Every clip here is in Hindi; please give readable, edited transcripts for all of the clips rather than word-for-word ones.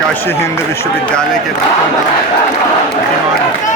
काशी हिंदू विश्वविद्यालय के बच्चों का डिमांड।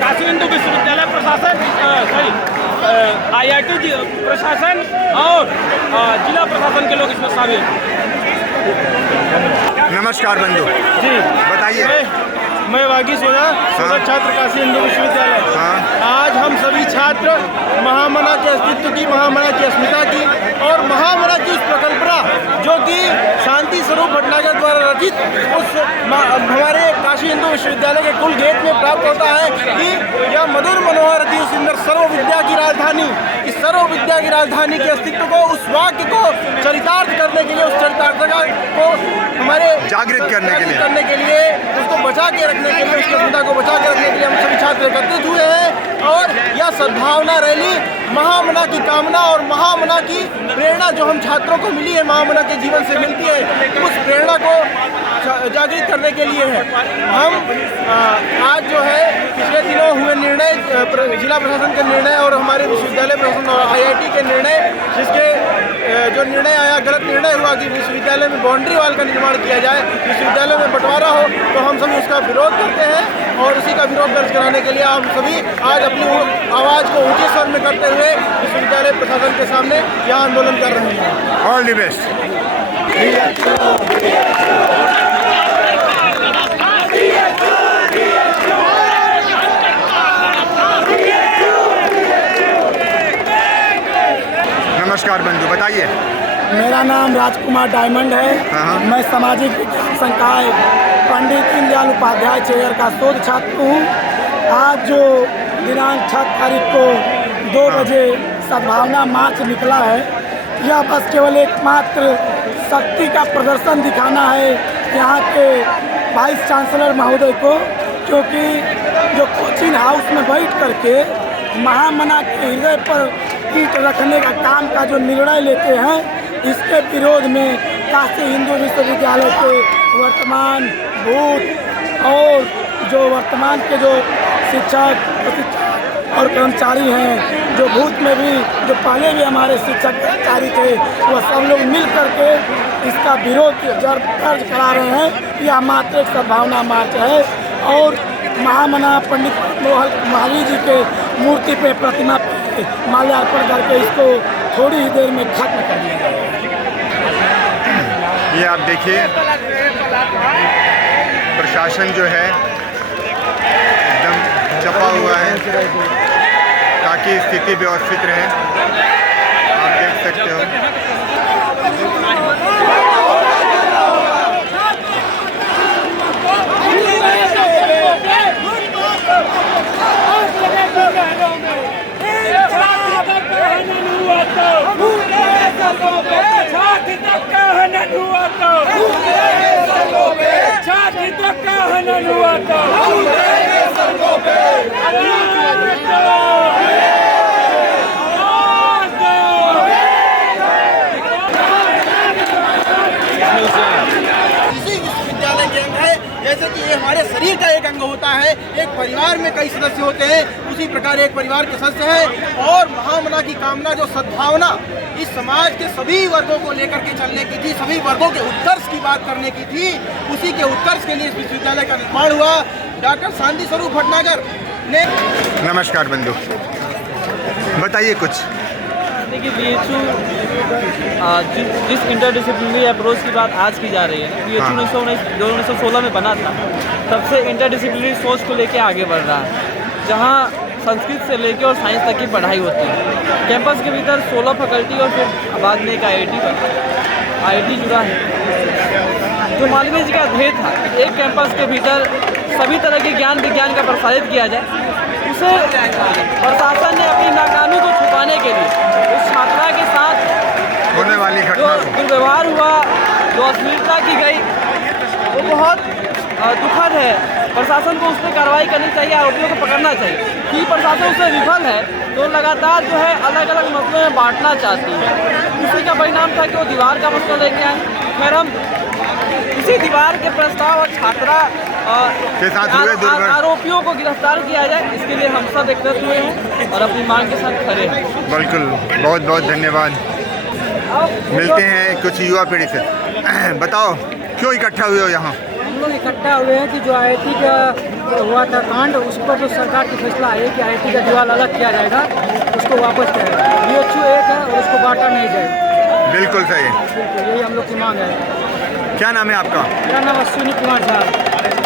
काशी हिंदू विश्वविद्यालय प्रशासन IIT प्रशासन और जिला प्रशासन के लोग इसमें शामिल। नमस्कार बंधु जी बताइए। मैं वागी सोना छात्र काशी हिंदू विश्वविद्यालय। आज हम सभी छात्र महामना के अस्तित्व की, महामना की अस्मिता की और महामना की उस प्रकल्पना जो कि शांति स्वरूप भटनागर द्वारा रचित उस हमारे काशी हिंदू विश्वविद्यालय के कुल गेट में प्राप्त होता है कि यह मधुर मनोहर अति सुंदर सर्व विद्या की राजधानी, इस सर्व विद्या की राजधानी के अस्तित्व को, उस वाक्य को चरितार्थ करने के लिए, उस चरितार्थ को हमारे जागृत करने के लिए उसको बचा के रखने के लिए, उसकी अस्मिता को बचा के रखने के लिए हम सभी छात्र एकत्रित हुए हैं। और यह सद्भावना रैली महामना की कामना और महामना की प्रेरणा जो हम छात्रों को मिली है, महामना के जीवन से मिलती है, उस प्रेरणा को जागृत करने के लिए है। हम आज जो है पिछले दिनों हुए निर्णय, जिला प्रशासन के निर्णय और हमारे विश्वविद्यालय प्रशासन और IIT के निर्णय, जिसके जो निर्णय आया, गलत निर्णय हुआ कि विश्वविद्यालय में बाउंड्री वाल का निर्माण किया जाए, विश्वविद्यालय में बंटवारा हो, तो हम सभी उसका विरोध करते हैं और उसी का विरोध दर्ज कराने के लिए हम सभी आज अपनी आवाज़ को ऊंचे स्वर में करते हुए विश्वविद्यालय प्रशासन के सामने यह आंदोलन कर रहे हैं। All the best. नमस्कार बंधु बताइए। मेरा नाम राजकुमार डायमंड है। मैं सामाजिक विज्ञान संकाय पंडित दीनदयाल उपाध्याय चेयर का शोध छात्र हूँ। आज जो दिनांक 6 तारीख को 2 बजे सद्भावना मार्च निकला है, यह बस केवल एकमात्र शक्ति का प्रदर्शन दिखाना है यहाँ के वाइस चांसलर महोदय को, क्योंकि जो कोचिंग हाउस में बैठ करके महामना के हृदय पर ईंट रखने का काम का जो निर्णय लेते हैं, इसके विरोध में काशी हिंदू विश्वविद्यालय के वर्तमान भूत और जो वर्तमान के जो शिक्षक और कर्मचारी हैं, जो भूत में भी जो पहले भी हमारे शिक्षक कर्मचारी थे, वह सब लोग मिल करके इसका विरोध दर्ज करा रहे हैं। यह मात्र एक सद्भावना मार्च है और महामना पंडित महावीर जी के मूर्ति पे, प्रतिमा पे माल्यार्पण करके इसको थोड़ी ही देर में खत्म कर दिया जाएगा। ये आप देखिए, प्रशासन जो है एकदम चपा हुआ है ताकि स्थिति व्यवस्थित रहे। आप देख सकते हो। जैसे कि ये हमारे शरीर का एक अंग होता है, एक परिवार में कई सदस्य होते हैं, उसी प्रकार एक परिवार के सदस्य हैं। और महामना की कामना जो सद्भावना इस समाज के सभी वर्गों को लेकर के चलने की थी, सभी वर्गों के उत्कर्ष की बात करने की थी, उसी के उत्कर्ष के लिए इस विश्वविद्यालय का निर्माण हुआ। डॉक्टर शांति स्वरूप भटनागर ने। नमस्कार बंधु, बताइए कुछ। थे कि BHU जिस इंटरडिसिप्लिनरी अप्रोच की बात आज की जा रही है, BHU 1916 में बना था, तब से इंटरडिसिप्लिनरी सोच को लेके आगे बढ़ रहा है, जहाँ संस्कृत से लेके और साइंस तक की पढ़ाई होती है। कैंपस के भीतर 16 फैकल्टी और फिर बाद में एक IIT जुड़ा है। जो मालवीय जी का ध्येय था, एक कैंपस के भीतर सभी तरह के ज्ञान विज्ञान का प्रसारित किया जाए, उसे प्रशासन ने अपनी नाकामी को छुपाने के लिए उस छात्रा के साथ होने वाली जो घटना को दुर्व्यवहार हुआ, जो अश्लीलता की गई, वो बहुत दुखद है। प्रशासन को उस पर कार्रवाई करनी चाहिए, आरोपियों को पकड़ना चाहिए। कि प्रशासन उससे विफल है तो लगातार जो है अलग अलग मसलों में बांटना चाहती है। उसी का परिणाम था कि वो दीवार का मसला लेके आए। खैर, हम इसी दीवार के प्रस्ताव और छात्रा के साथ हुए दुर्घटना आरोपियों को गिरफ्तार किया जाए, इसके लिए हम सब एकजुट हुए हैं और अपनी मांग के साथ खड़े हैं। बिल्कुल, बहुत बहुत धन्यवाद। मिलते हैं कुछ युवा पीढ़ी से। बताओ, क्यों इकट्ठा हुए हो यहाँ? हम लोग इकट्ठा हुए हैं कि जो IIT का हुआ था कांड, उस पर जो सरकार की फैसला है कि IIT का दीवार अलग किया जाएगा, उसको वापस करेगा। BHU एक है और उसको बांटा नहीं जाएगा। बिल्कुल सही, बिल्कुल यही हम लोग की मांग है। क्या नाम है आपका? मेरा नाम अश्विनी कुमार झा।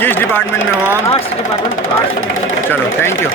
किस डिपार्टमेंट में हो आप? Arts department. चलो, थैंक यू।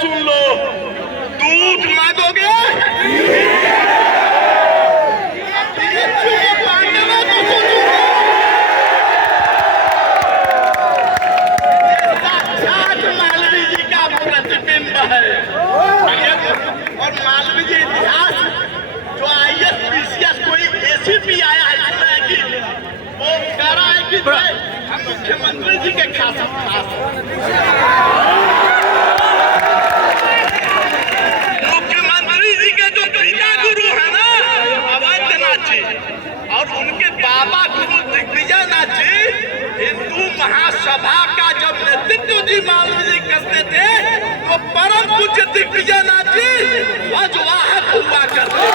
सुन लो, दूध मांगोगे मालवीय जी का प्रतिबिंब है। और मालवीय जी इतिहास जो IAS PCS कोई ACP आया है कि वो कह रहा है कि हम मुख्यमंत्री जी के खास और उनके बाबा गुरु दिग्विजयनाथ जी हिंदू महासभा का जब नेतृत्व जी मालवीय जी करते थे, तो परम पूज्य दिग्विजयनाथ जी ध्वजवाहक हुआ करते थे।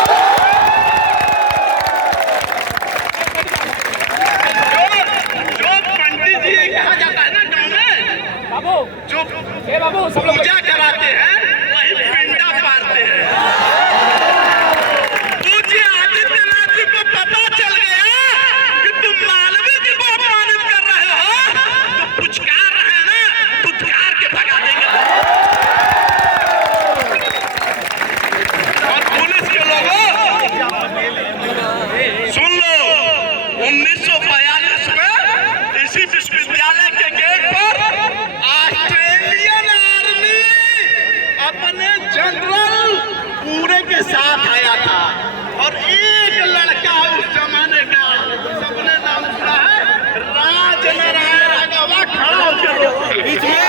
जो पंडित जी कहा जाता है ना गाँव में, जो पूजा कराते हैं वही पिंडा पारते हैं। साथ आया था और एक लड़का उस जमाने का, सबने नाम सुना है, राजनारायण राघवा, खड़ा होकर बीच में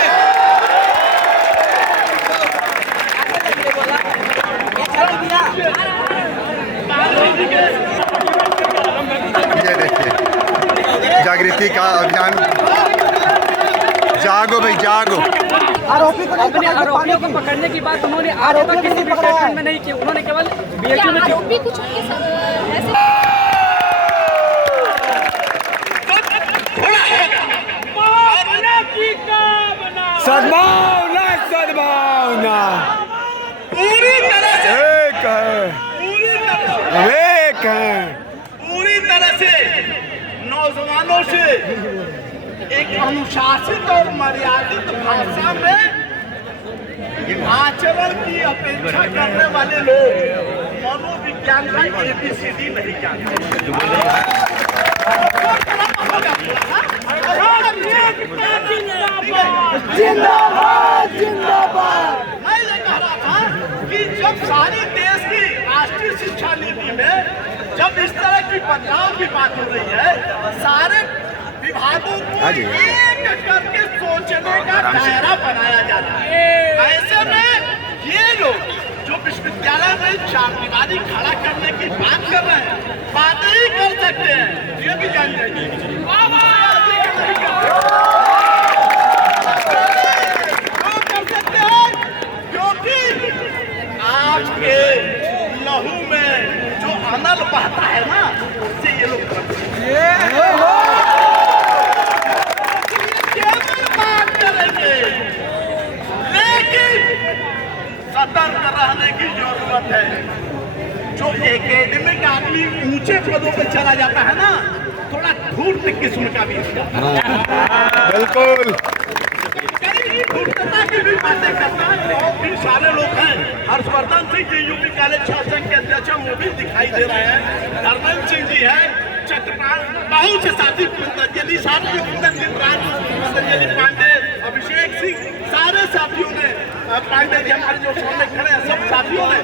ये देखिए, जागृति का अभियान। जागो भाई, जागो। आरोपी को आरोपियों को पकड़ने की बात उन्होंने आज तक किसी भी स्टेटमेंट में नहीं की। उन्होंने केवल BHU में आरोपी कुछ उनके सद्भावना, सद्भावना पूरी तरह से एक है, एक है। पूरी तरह से नौजवानों से एक अनुशासित और मर्यादित भाषा में आचरण की अपेक्षा करने वाले लोग मनोविज्ञान का ABCD नहीं जानते। जिंदाबाद जिंदाबाद। मैं ये कह रहा था कि जब सारी देश की राष्ट्रीय शिक्षा नीति में जब इस तरह की बदलाव की बात हो रही है, सारे विभागों को एक करके सोचने का दायरा बनाया जा रहा है। ऐसे में ये लोग जो विश्वविद्यालय में चारदीवारी खड़ा करने की बात कर रहे हैं, बातें ही कर सकते हैं, ये भी जान जाइए। क्योंकि आपके लहू में जो अनल बहता है ना, उससे ये लोग केवल बात करेंगे, लेकिन सतर्क रहने की जरूरत है। जो एकेडमिक आदमी ऊंचे पदों पर चला जाता है ना, थोड़ा धूर्त किस्म का भी इसका बिल्कुल धूर्तता की भी बातें करता है। और भी सारे लोग हैं, हर्षवर्धन सिंह जी यूपी कॉलेज छात्र संघ के अध्यक्ष हैं, वो भी दिखाई दे रहे हैं। धर्मेंद्र सिंह जी है, चक्रपाल, बहुत से साथी, पतंजलि साथियों, पतंजलि पांडे, अभिषेक सिंह, सारे साथियों ने, पांडे जी हमारे जो सामने खड़े हैं, सब साथियों ने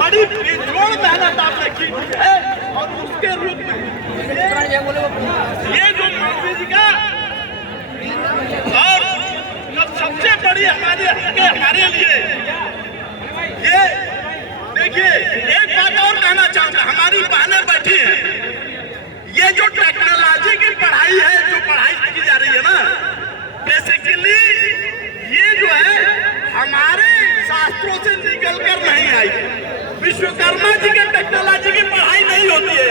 बड़ी बेजोड़ मेहनत आपने की है। और उसके रूप में ये जो मोदी जी का और सबसे बड़ी हमारे लिए ये देखिए, एक बात और कहना चाहूंगा, हमारी बहनें बैठी हैं, ये जो टेक्नोलॉजी की पढ़ाई है, जो पढ़ाई की जा रही है ना, बेसिकली ये जो है हमारे शास्त्रों से निकल कर नहीं आई। विश्वकर्मा जी के टेक्नोलॉजी की पढ़ाई नहीं होती है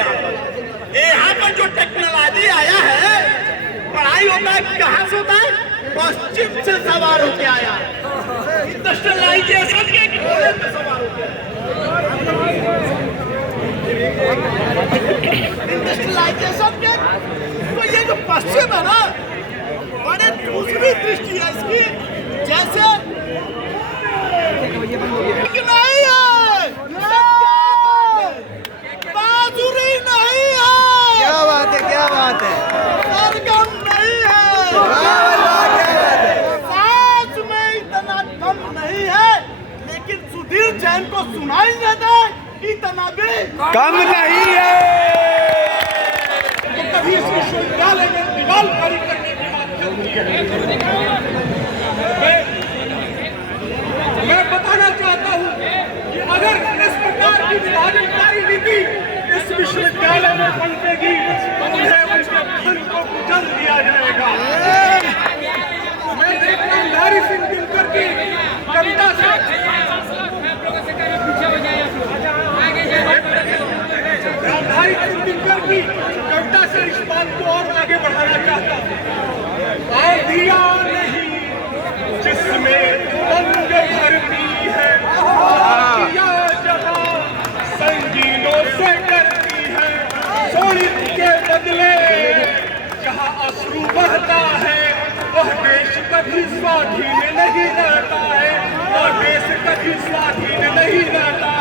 यहाँ पर जो टेक्नोलॉजी आया है, पढ़ाई होता है कहाँ से होता है? पश्चिम से सवार होके आया, इंडस्ट्रियलाइजेशन के घोड़े पे सवार होके आया। इंडस्ट्रियलाइजेशन के तो ये जो पश्चिम है ना, बड़े दूसरी दृष्टि है इसकी, जैसे नहीं है, बाजुरी नहीं है, क्या बात है, क्या बात है, सरगम नहीं है, साज में इतना कम नहीं है, लेकिन सुधीर जैन को सुनाई न दे इतना भी कम नहीं है। तो कभी इस विश्वविद्यालय में दीवार खड़ी करने की बात चलती है। मैं बताना चाहता हूँ कि अगर इस प्रकार की विभाजनकारी नीति इस विश्वविद्यालय में पनपेगी तो उन्हें उनके धन को कुचल दिया जाएगा। मैं देख रहा हूँ नारी सिंह दिनकर की कविता से नारी सिंह दिनकर की कविता से इस बात को और आगे बढ़ाना चाहता हूँ। और दिया नहीं जिसमें रंग भरती है, दिया जहाँ संगीनों से डरती है, सोनित के बदले जहाँ अश्रु बहता है, वह देश कभी स्वाधीन नहीं रहता है, वह देश कभी स्वाधीन नहीं रहता